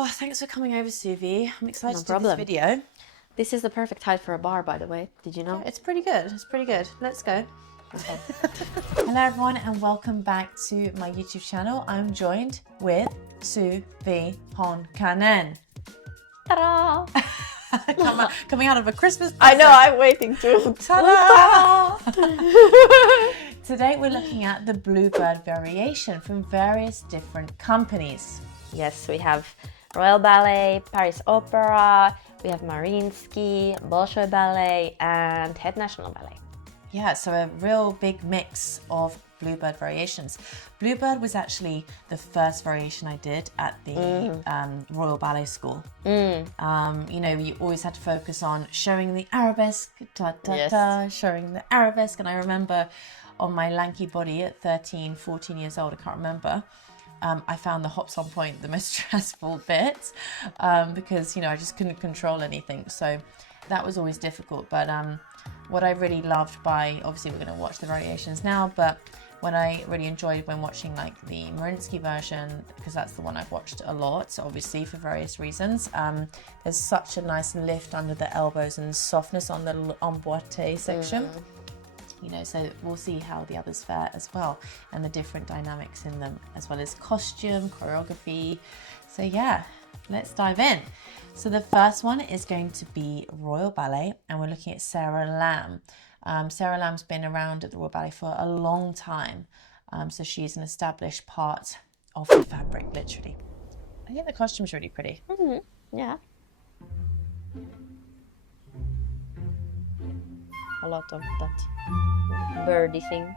Oh, thanks for coming over, Suvi. I'm excited No to do problem. this video. This is the perfect height for a bar, by the way. Did you know? It's pretty good. It's pretty good. Let's go. Okay. Hello, everyone, and welcome back to my YouTube channel. I'm joined with Suvi Honkanen. Ta-da! Coming out of a Christmas I present. know, I'm waiting to. Ta-da! Today we're looking at the Bluebird variation from various different companies. Yes, we have Royal Ballet, Paris Opera, we have Mariinsky, Bolshoi Ballet, and Het Nationale Ballet. Yeah, so a real big mix of Bluebird variations. Bluebird was actually the first variation I did at the Royal Ballet School. You know, you always had to focus on showing the arabesque, showing the arabesque. And I remember on my lanky body at 13, 14 years old, I can't remember, I found the hops on point the most stressful bit because, you know, I just couldn't control anything. So that was always difficult. But what I really loved by, obviously we're going to watch the variations now, but what I really enjoyed when watching like the Mariinsky version, because that's the one I've watched a lot, obviously for various reasons, there's such a nice lift under the elbows and softness on the emboîté section. You know, so we'll see how the others fare as well, and the different dynamics in them, as well as costume, choreography. So yeah, let's dive in. So the first one is going to be Royal Ballet, and we're looking at Sarah Lamb. Sarah Lamb's been around at the Royal Ballet for a long time, so she's an established part of the fabric, literally. I think the costume's really pretty. Yeah. A lot of that birdie thing.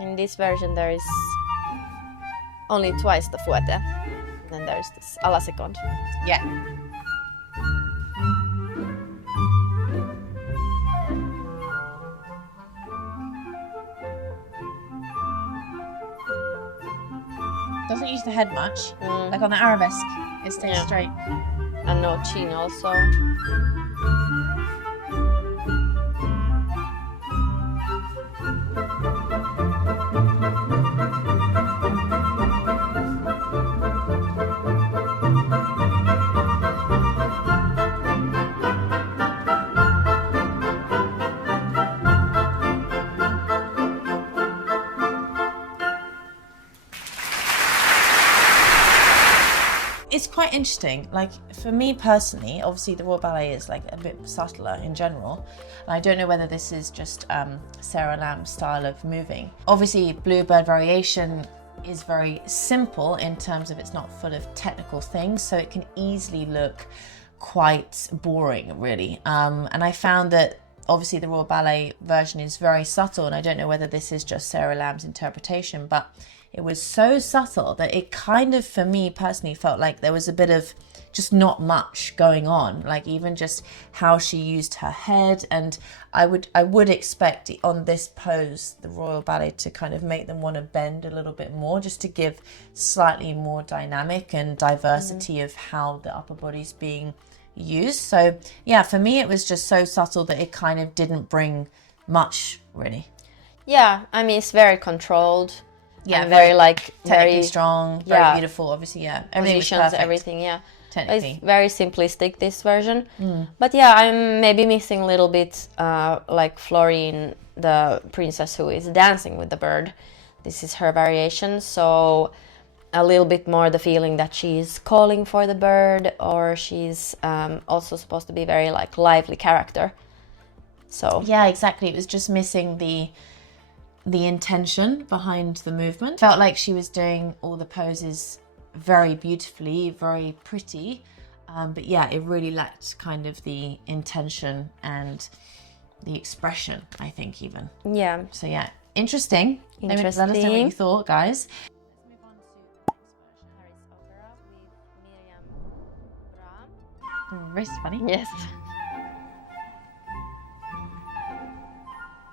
In this version there is only twice the fouette, then there's this à la seconde. Yeah. Doesn't use the head much, like on the arabesque, it stays straight. And no chin also. It's quite interesting. Like for me personally, obviously the Royal Ballet is like a bit subtler in general. And I don't know whether this is just Sarah Lamb's style of moving. Obviously Bluebird variation is very simple in terms of it's not full of technical things, so it can easily look quite boring really. And I found that obviously the Royal Ballet version is very subtle, and I don't know whether this is just Sarah Lamb's interpretation, but it was so subtle that it kind of, for me personally, felt like there was a bit of just not much going on. Like even just how she used her head, and I would expect on this pose the Royal Ballet to kind of make them want to bend a little bit more, just to give slightly more dynamic and diversity of how the upper body's being used. So yeah, for me it was just so subtle that it kind of didn't bring much really. Yeah, I mean it's very controlled. Yeah, and very like technically very strong, very beautiful. Obviously, yeah, everything was perfect. Everything, yeah. Technically, it's very simplistic this version. But yeah, I'm maybe missing a little bit, like Florine, the princess who is dancing with the bird. This is her variation, so a little bit more the feeling that she's calling for the bird, or she's also supposed to be very like lively character. So yeah, exactly. It was just missing the intention behind the movement. Felt like she was doing all the poses very beautifully, very pretty, but yeah, it really lacked kind of the intention and the expression, I think, even. Yeah. So yeah, interesting. Let us know what you thought, guys. Let's move on to the next version. Paris Opera with Miriam. Wrist funny. Yes.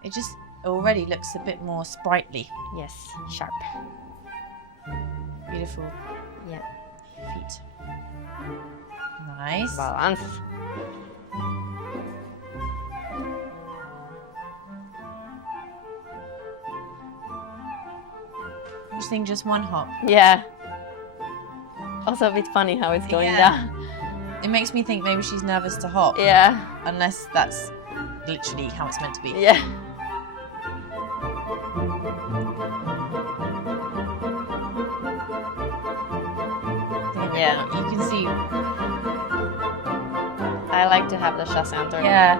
It just already looks a bit more sprightly. Yes, sharp. Beautiful. Yeah. Feet. Nice. Balance. You think just one hop? Yeah. Also a bit funny how it's going down. It makes me think maybe she's nervous to hop. Yeah. Unless that's literally how it's meant to be. Yeah. Yeah. You can see. I like to have the chasse tournant. Yeah.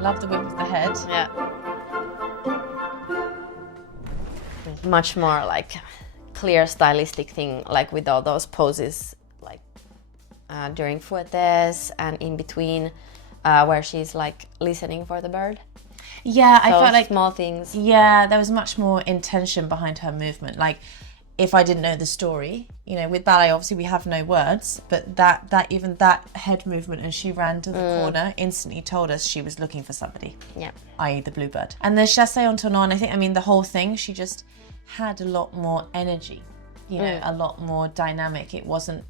Love the whip of the head. Yeah. Much more like clear stylistic thing, like with all those poses, like during fouettes and in between, where she's like listening for the bird. Yeah, I Those felt like small things. Yeah, there was much more intention behind her movement. Like, if I didn't know the story, you know, with ballet, obviously we have no words, but that head movement as she ran to the corner instantly told us she was looking for somebody. Yeah. I.e. the bluebird. And the chasse en tournant, I mean, the whole thing, she just had a lot more energy, you know, a lot more dynamic. It wasn't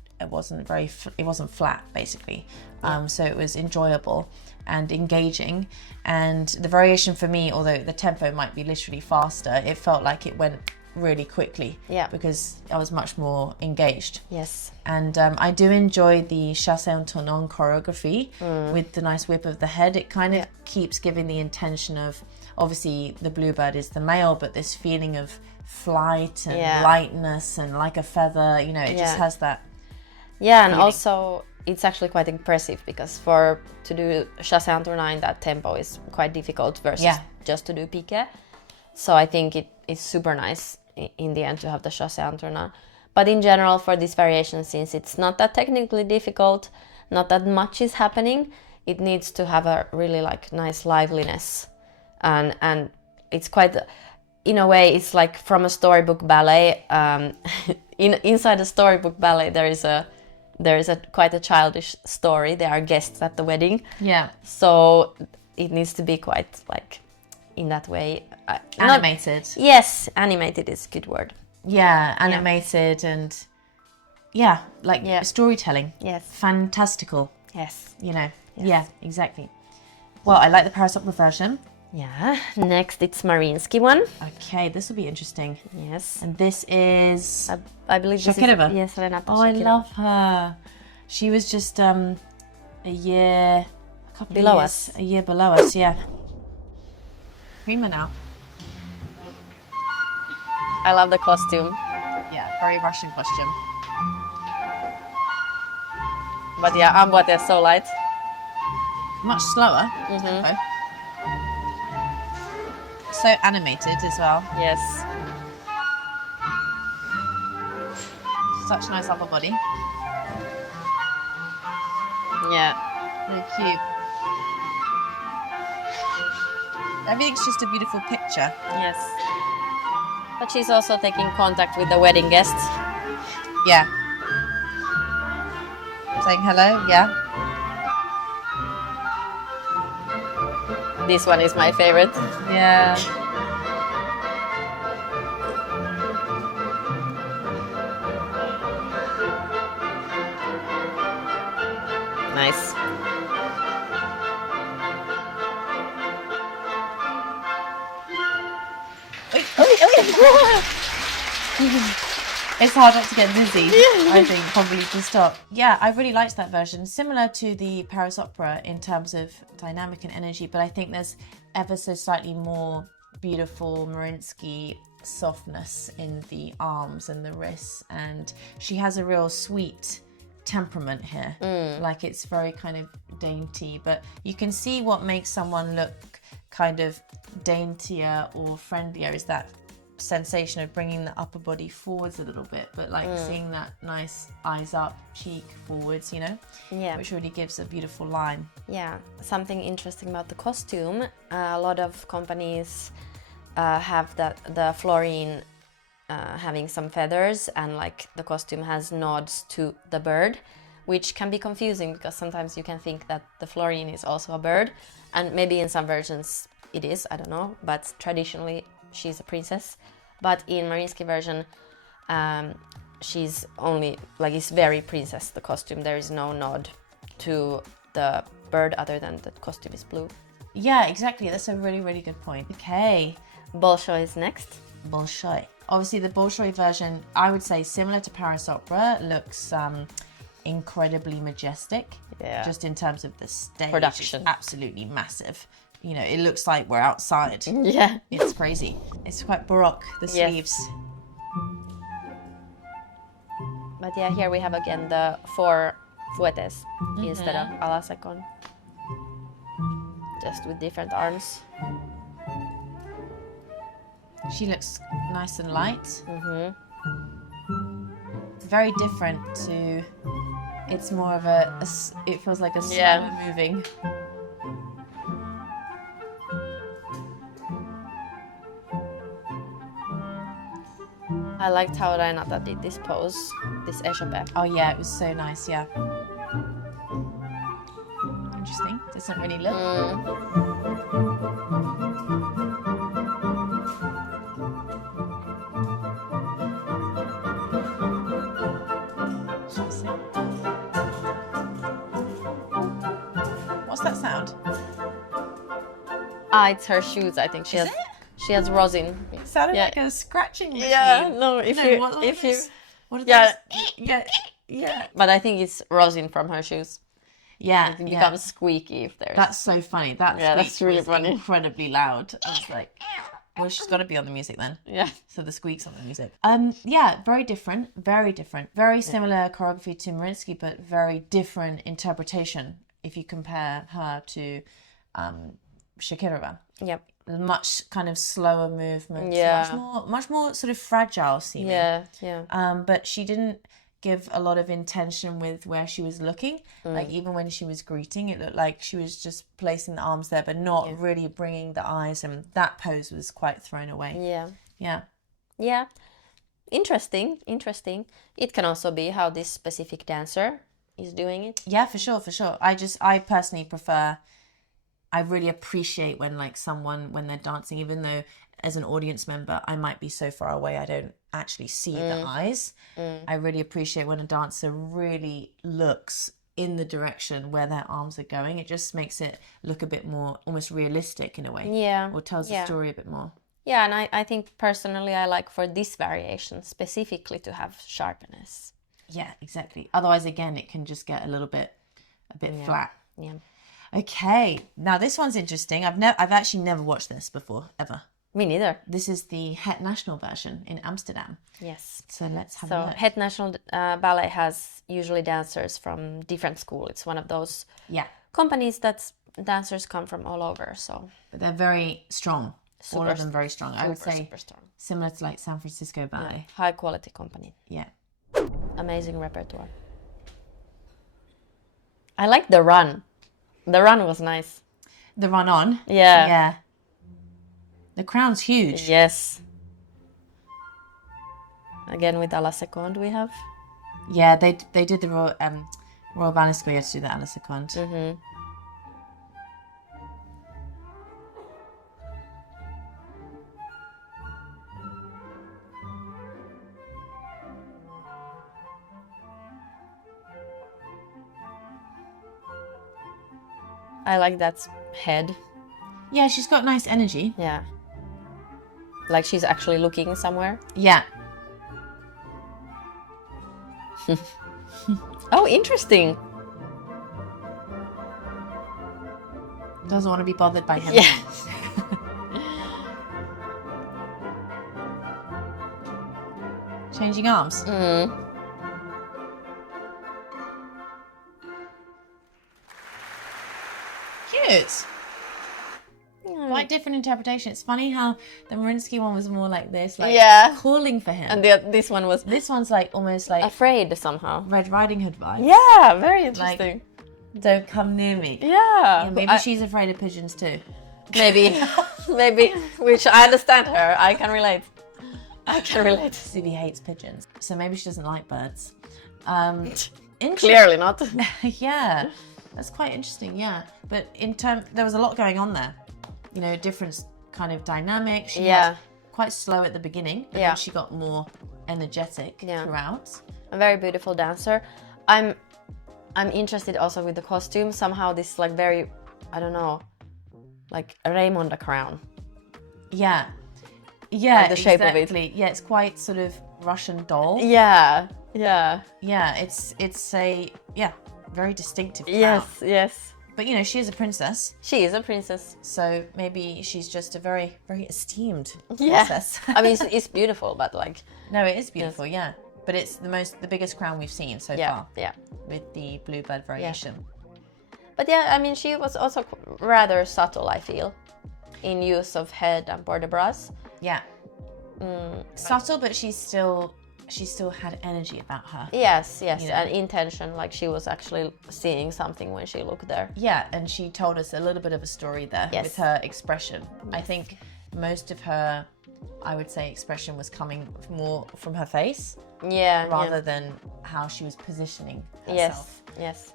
flat, basically. So it was enjoyable and engaging. And the variation for me, although the tempo might be literally faster, it felt like it went really quickly. Yeah. Because I was much more engaged. Yes. And I do enjoy the chasse en tournant choreography with the nice whip of the head. It kind of keeps giving the intention of, obviously the bluebird is the male, but this feeling of flight and lightness and like a feather, you know, it just has that. Yeah, and feeling. also it's actually quite impressive because to do chasse en tournant in that tempo is quite difficult versus just to do piqué. So I think it's super nice in the end to have the chasse en tournant. But in general, for this variation, since it's not that technically difficult, not that much is happening, it needs to have a really like nice liveliness, and it's quite, in a way, it's like from a storybook ballet. Inside a storybook ballet, there is a quite a childish story. There are guests at the wedding. Yeah. So it needs to be quite like, in that way, Animated. Yes, animated is a good word. Yeah, animated and storytelling. Yes. Fantastical, Yes. you know. Yes. Yeah, exactly. Well, I like the Paris Opera version. Yeah. Next, it's Mariinsky one. Okay, this will be interesting. Yes. And this is I believe this Shakirova. is... Yes, Renata Oh, I Shakirova. love her. She was just a year Below us. A year below us, yeah. Prima now. I love the costume. Yeah, very Russian costume. But yeah, Amboite is so light. Much slower tempo. So animated as well. Yes. Such nice upper body. Yeah. Really cute. Everything's just a beautiful picture. Yes. But she's also taking contact with the wedding guests. Yeah. Saying hello, yeah. This one is my favorite. Yeah. Nice. It's hard not to get dizzy, I think, probably to stop. Yeah, I really liked that version. Similar to the Paris Opera in terms of dynamic and energy, but I think there's ever so slightly more beautiful Mariinsky softness in the arms and the wrists, and she has a real sweet temperament here. Like, it's very kind of dainty, but you can see what makes someone look kind of daintier or friendlier is that sensation of bringing the upper body forwards a little bit, but like seeing that nice eyes up, cheek forwards, you know, which really gives a beautiful line. Yeah, something interesting about the costume. A lot of companies have the florine having some feathers, and like the costume has nods to the bird, which can be confusing because sometimes you can think that the florine is also a bird, and maybe in some versions it is, I don't know, but traditionally she's a princess. But in Mariinsky version, she's only, like, it's very princess, the costume. There is no nod to the bird other than the costume is blue. Yeah, exactly. That's a really, really good point. Okay. Bolshoi is next. Bolshoi. Obviously, the Bolshoi version, I would say similar to Paris Opera, looks incredibly majestic. Yeah. Just in terms of the stage. Production. It's absolutely massive. You know, it looks like we're outside. Yeah. It's crazy. It's quite baroque, the Yes. sleeves. But yeah, here we have again the 4 fouettes instead of à la seconde. Just with different arms. She looks nice and light. Very different to, it's more of it feels like a slower moving. I liked how Renata did this pose, this échappée. Oh yeah, it was so nice, yeah. Interesting, doesn't really look. What's that sound? Ah, it's her shoes. I think she has rosin. It sounded Yeah. like a scratching machine. Yeah, no, if you what are yeah. those? Yeah. But I think it's rosin from her shoes. Yeah, It becomes squeaky if there's. That's so funny. That that's squeak really was funny. incredibly loud. I was like, well, she's got to be on the music then. Yeah. So the squeak's on the music. Yeah, very different. Very different. Very similar choreography to Mariinsky, but very different interpretation if you compare her to Shakirova. Yep. Much kind of slower movements. Yeah. Much more sort of fragile seeming. Yeah. But she didn't give a lot of intention with where she was looking. Like even when she was greeting, it looked like she was just placing the arms there, but not really bringing the eyes. And that pose was quite thrown away. Yeah. Interesting. It can also be how this specific dancer is doing it. Yeah, for sure. I personally prefer. I really appreciate when when they're dancing, even though as an audience member, I might be so far away I don't actually see the eyes. I really appreciate when a dancer really looks in the direction where their arms are going. It just makes it look a bit more almost realistic in a way. Yeah. Or tells the story a bit more. Yeah, and I think personally I like for this variation specifically to have sharpness. Yeah, exactly. Otherwise, again, it can just get a bit flat. Yeah. Okay, now this one's interesting. I've actually never watched this before, ever. Me neither. This is the Het Nationale version in Amsterdam. Yes. So let's have a So look. Het Nationale Ballet has usually dancers from different schools. It's one of those companies that dancers come from all over. So, but they're very strong. All of them very strong. I would say super strong. similar to like San Francisco Ballet. High quality company. Yeah. Amazing repertoire. I like the run. The run was nice. The run on. Yeah. Yeah. The crown's huge. Yes. Again with à la seconde we have. Yeah, they did the Royal Ballet School. You had to do that à la seconde. I like that head. Yeah, she's got nice energy. Yeah. Like she's actually looking somewhere. Yeah. Oh, interesting. Doesn't want to be bothered by him. Yeah. Changing arms. Cute. Quite different interpretation. It's funny how the Mariinsky one was more like this, like calling for him. And this one was This one's like almost like afraid somehow. Red Riding Hood vibe. Yeah, very interesting. Don't come near me. Yeah. Maybe she's afraid of pigeons too. Maybe, which I understand her. I can relate. Suvi hates pigeons, so maybe she doesn't like birds. Clearly not. Yeah, that's quite interesting. Yeah, but there was a lot going on there. You know, different kind of dynamic. She was quite slow at the beginning, and then she got more energetic throughout. A very beautiful dancer. I'm interested also with the costume. Somehow this like very, I don't know, like a Raymonda crown. Yeah, Yeah, like the shape of it. exactly. Yeah, it's quite sort of Russian doll. Yeah. Yeah, it's a very distinctive crown. Yes. But you know, she is a princess, She is a princess. so maybe she's just a very, very esteemed Yeah. princess. I mean, it's beautiful, but like, No, it is beautiful, yeah. But it's the biggest crown we've seen so far yeah. with the Bluebird variation. But yeah, I mean, she was also rather subtle, I feel, in use of head and port de bras. Yeah. Subtle, but she still had energy about her. Yes, You know. and intention, like she was actually seeing something when she looked there. Yeah, and she told us a little bit of a story there Yes. with her expression. I think most of her, I would say, expression was coming more from her face Yeah, rather than how she was positioning herself. Yes.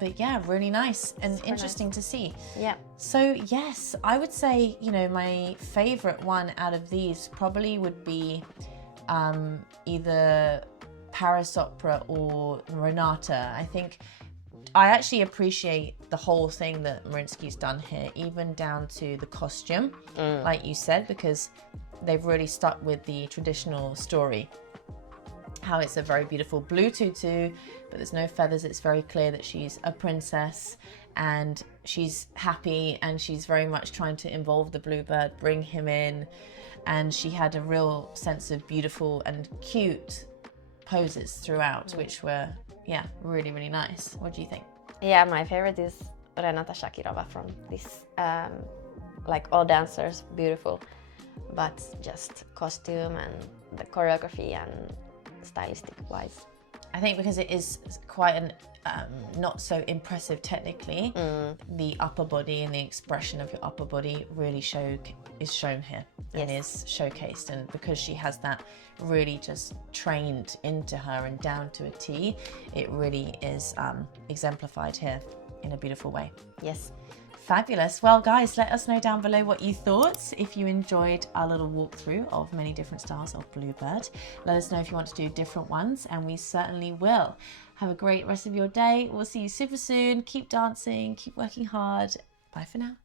But yeah, really nice and interesting to see. Yeah. So yes, I would say, you know, my favorite one out of these probably would be either Paris Opera or Renata. I think I actually appreciate the whole thing that Mariinsky's done here, even down to the costume, like you said, because they've really stuck with the traditional story. How it's a very beautiful blue tutu, but there's no feathers. It's very clear that she's a princess and she's happy and she's very much trying to involve the bluebird, bring him in. And she had a real sense of beautiful and cute poses throughout, which were, really, really nice. What do you think? Yeah, my favorite is Renata Shakirova from this, like all dancers, beautiful, but just costume and the choreography and stylistic wise. I think because it is quite an not so impressive technically, the upper body and the expression of your upper body really is shown here and is showcased. And because she has that really just trained into her and down to a T, it really is exemplified here in a beautiful way. Yes. Fabulous. Well, guys, let us know down below what you thought. If you enjoyed our little walkthrough of many different styles of Bluebird, let us know if you want to do different ones, and we certainly will. Have a great rest of your day. We'll see you super soon. Keep dancing, keep working hard. Bye for now.